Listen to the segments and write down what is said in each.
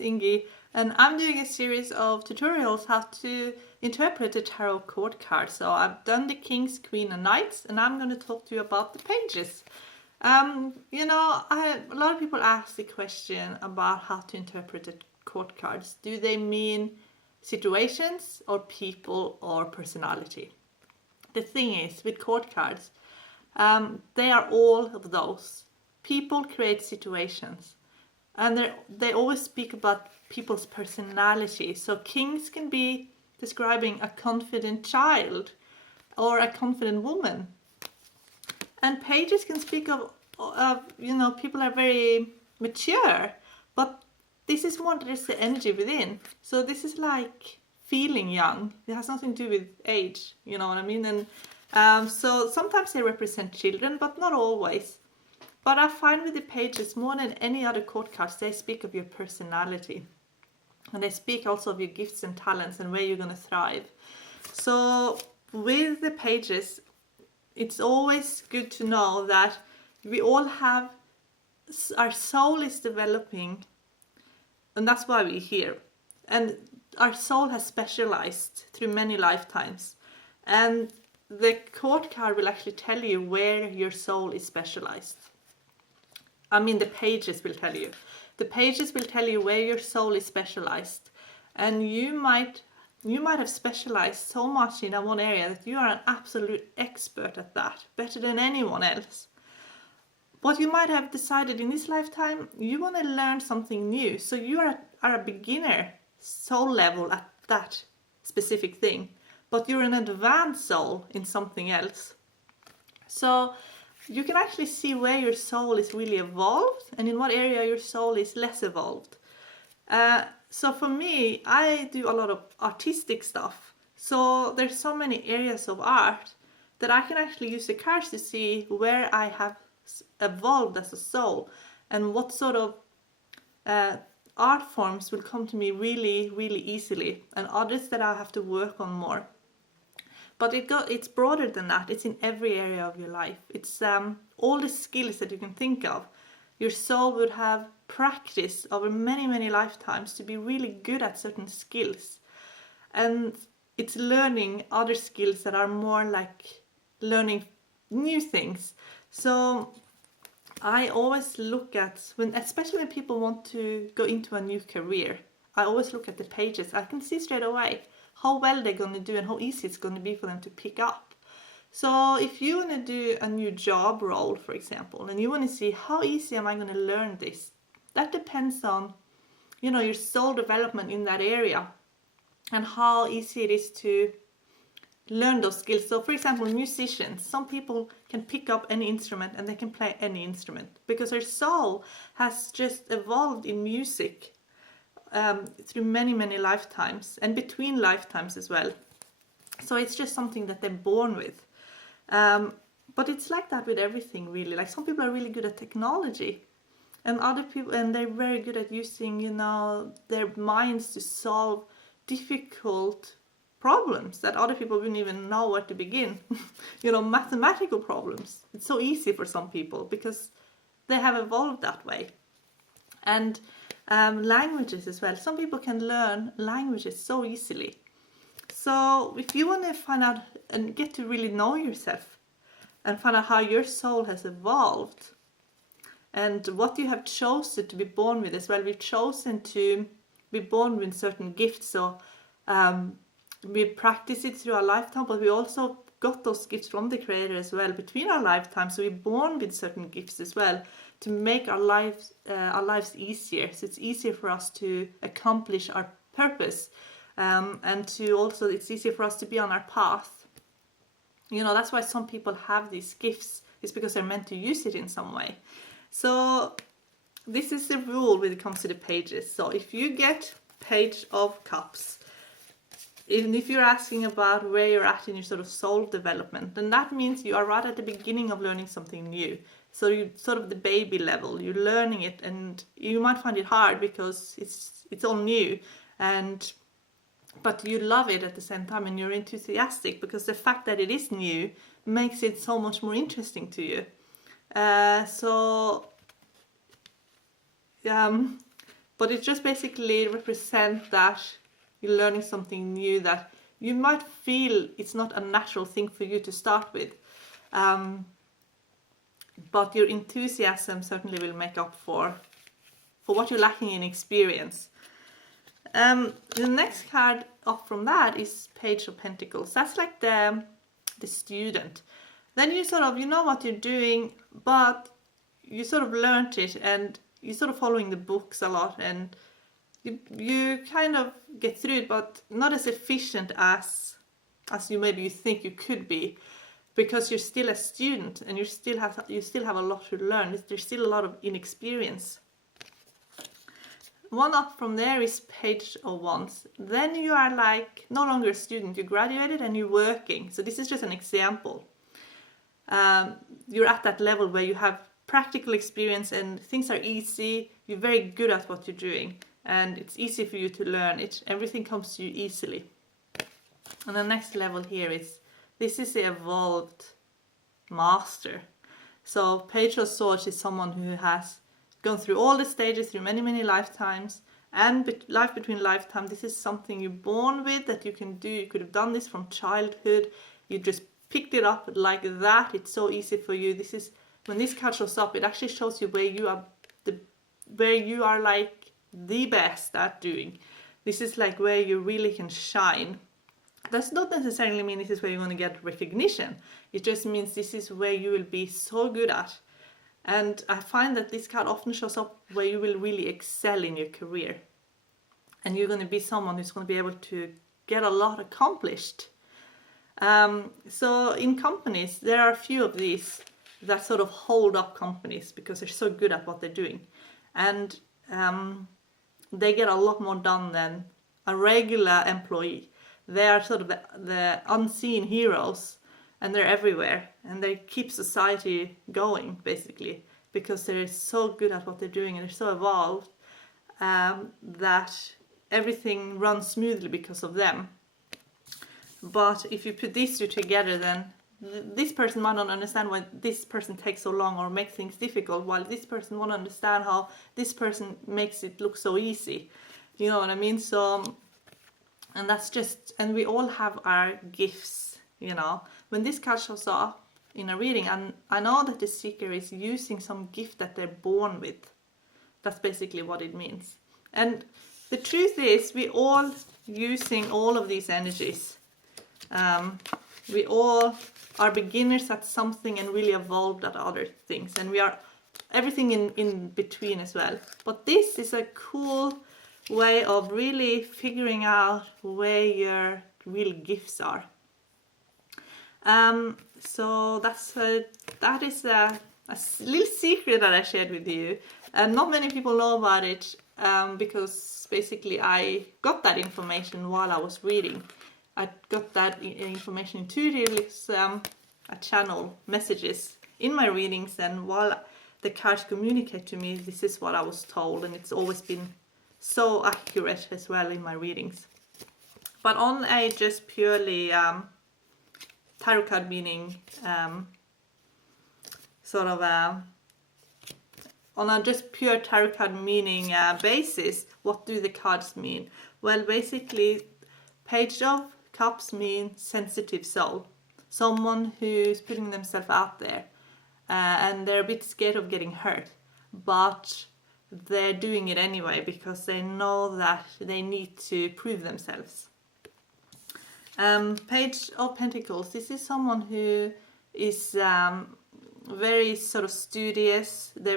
Ingi, and I'm doing a series of tutorials how to interpret the tarot court cards. So I've done the Kings, Queen and Knights, and I'm going to talk to you about the pages. A lot of people ask the question about how to interpret the court cards. Do they mean situations or people or personality? The thing is, with court cards, they are all of those. People create situations. And they always speak about people's personality. So kings can be describing a confident child or a confident woman. And pages can speak of people are very mature. But this is more just the energy within. So this is like feeling young. It has nothing to do with age, you know what I mean? And so sometimes they represent children, but not always. But I find with the pages, more than any other court cards, they speak of your personality. And they speak also of your gifts and talents and where you're going to thrive. So with the pages, it's always good to know that we all have, our soul is developing, and that's why we're here. And our soul has specialized through many lifetimes. And the court card will actually tell you where your soul is specialized. I mean, the pages will tell you. The pages will tell you where your soul is specialized. And you might have specialized so much in one area that you are an absolute expert at that, better than anyone else. But you might have decided in this lifetime, you want to learn something new. So you are a beginner soul level at that specific thing. But you're an advanced soul in something else. So you can actually see where your soul is really evolved and in what area your soul is less evolved. So for me, I do a lot of artistic stuff. So there's so many areas of art that I can actually use the cards to see where I have evolved as a soul and what sort of art forms will come to me really, really easily and others that I have to work on more. But it's broader than that. It's in every area of your life. It's all the skills that you can think of. Your soul would have practiced over many, many lifetimes to be really good at certain skills. And it's learning other skills that are more like learning new things. So I always look at, especially when people want to go into a new career, I always look at the pages. I can see straight away how well they're going to do and how easy it's going to be for them to pick up. So if you want to do a new job role, for example, and you want to see how easy am I going to learn this, that depends on, your soul development in that area and how easy it is to learn those skills. So for example, musicians, some people can pick up any instrument and they can play any instrument because their soul has just evolved in music through many, many lifetimes and between lifetimes as well. So it's just something that they're born with. But it's like that with everything, really. Like some people are really good at technology and other people, and they're very good at using, their minds to solve difficult problems that other people wouldn't even know where to begin. Mathematical problems. It's so easy for some people because they have evolved that way. And languages as well. Some people can learn languages so easily. So if you want to find out and get to really know yourself and find out how your soul has evolved and what you have chosen to be born with as well. We've chosen to be born with certain gifts. So we practice it through our lifetime, but we also got those gifts from the Creator as well between our lifetimes. So we're born with certain gifts as well to make our lives easier. So it's easier for us to accomplish our purpose, and to also it's easier for us to be on our path. That's why some people have these gifts. It's because they're meant to use it in some way. So this is the rule when it comes to the pages. So if you get Page of Cups, even if you're asking about where you're at in your sort of soul development, then that means you are right at the beginning of learning something new. So you sort of the baby level, you're learning it, and you might find it hard because it's all new, but you love it at the same time, and you're enthusiastic because the fact that it is new makes it so much more interesting to you. but it just basically represents that you're learning something new that you might feel it's not a natural thing for you to start with. But your enthusiasm certainly will make up for what you're lacking in experience. The next card up from that is Page of Pentacles. That's like the student. Then you sort of, you know what you're doing, but you sort of learned it and you're sort of following the books a lot, and you kind of get through it, but not as efficient as you think you could be, because you're still a student and you still have a lot to learn. There's still a lot of inexperience. One up from there is Page of Wands. Then you are like no longer a student, you graduated and you're working. So this is just an example. You're at that level where you have practical experience and things are easy. You're very good at what you're doing and it's easy for you to learn it. Everything comes to you easily. And the next level here is, this is the evolved master. So Page of Swords is someone who has gone through all the stages, through many lifetimes, and life between lifetime. This is something you're born with that you can do. You could have done this from childhood. You just picked it up like that. It's so easy for you. This is, when this card shows up, it actually shows you where you are like the best at doing. This is like where you really can shine. Does not necessarily mean this is where you're going to get recognition. It just means this is where you will be so good at. And I find that this card often shows up where you will really excel in your career. And you're going to be someone who's going to be able to get a lot accomplished. So in companies, there are a few of these that sort of hold up companies because they're so good at what they're doing. And they get a lot more done than a regular employee. They are sort of the unseen heroes, and they're everywhere, and they keep society going basically because they're so good at what they're doing and they're so evolved that everything runs smoothly because of them. But if you put these two together, then this person might not understand why this person takes so long or makes things difficult, while this person won't understand how this person makes it look so easy. You know what I mean? So, and that's just, and we all have our gifts, you know. When this card shows up in a reading, and I know that the seeker is using some gift that they're born with. That's basically what it means. And the truth is, we all using all of these energies. We all are beginners at something and really evolved at other things, and we are everything in between as well. But this is a cool way of really figuring out where your real gifts are. So that is a little secret that I shared with you, and not many people know about it, because basically I got that information while I was reading. I got that information intuitively. I channel messages in my readings, and while the cards communicate to me, this is what I was told, and it's always been so accurate as well in my readings. But on a just purely tarot card meaning, on a just pure tarot card meaning basis, what do the cards mean? Well, basically, Page of Cups means sensitive soul, someone who's putting themselves out there, and they're a bit scared of getting hurt, but they're doing it anyway because they know that they need to prove themselves. Page of Pentacles, this is someone who is very sort of studious. They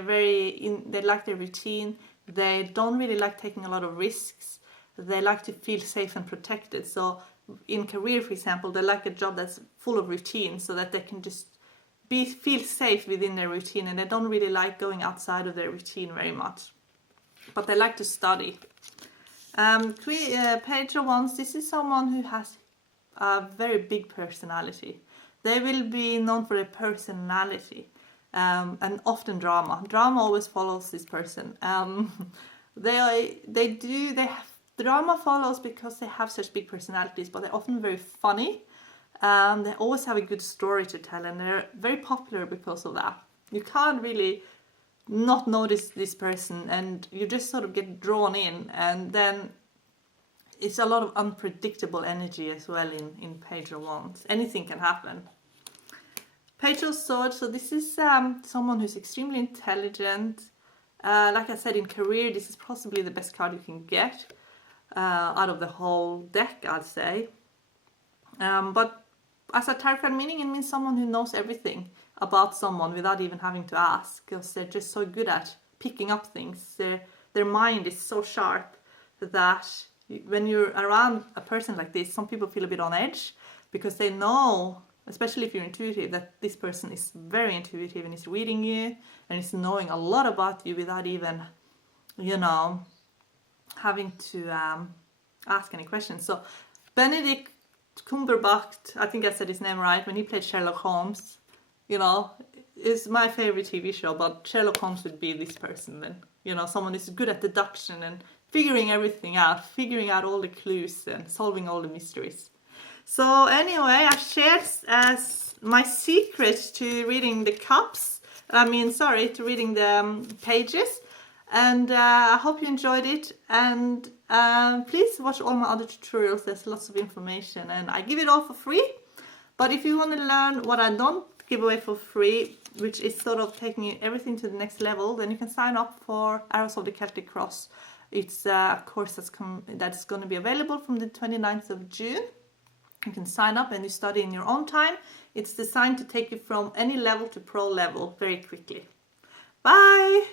like their routine. They don't really like taking a lot of risks. They like to feel safe and protected. So in career, for example, they like a job that's full of routine so that they can just feel safe within their routine, and they don't really like going outside of their routine very much. But they like to study. Page of Wands, this is someone who has a very big personality. They will be known for their personality, and often drama. Drama always follows this person. Drama follows because they have such big personalities, but they're often very funny. They always have a good story to tell, and they're very popular because of that. You can't really not notice this person, and you just sort of get drawn in, and then it's a lot of unpredictable energy as well in Page of Wands. Anything can happen. Page of Swords, so this is someone who's extremely intelligent. Like I said, in career, this is possibly the best card you can get out of the whole deck, I'd say. But as a tarot card meaning, it means someone who knows everything about someone without even having to ask, because they're just so good at picking up things. Their mind is so sharp that when you're around a person like this, some people feel a bit on edge because they know, especially if you're intuitive, that this person is very intuitive and is reading you and is knowing a lot about you without even, having to ask any questions. So Benedict Cumberbatch, I think I said his name right, when he played Sherlock Holmes, is my favorite TV show, but Sherlock Holmes would be this person then. Someone who's good at deduction and figuring everything out, figuring out all the clues and solving all the mysteries. So anyway, I shared as my secret to reading the cups, to reading the pages. And I hope you enjoyed it, and please watch all my other tutorials. There's lots of information and I give it all for free. But if you want to learn what I don't give away for free, which is sort of taking everything to the next level, then you can sign up for Arrows of the Celtic Cross. It's a course that's going to be available from the 29th of June. You can sign up and you study in your own time. It's designed to take you from any level to pro level very quickly. Bye!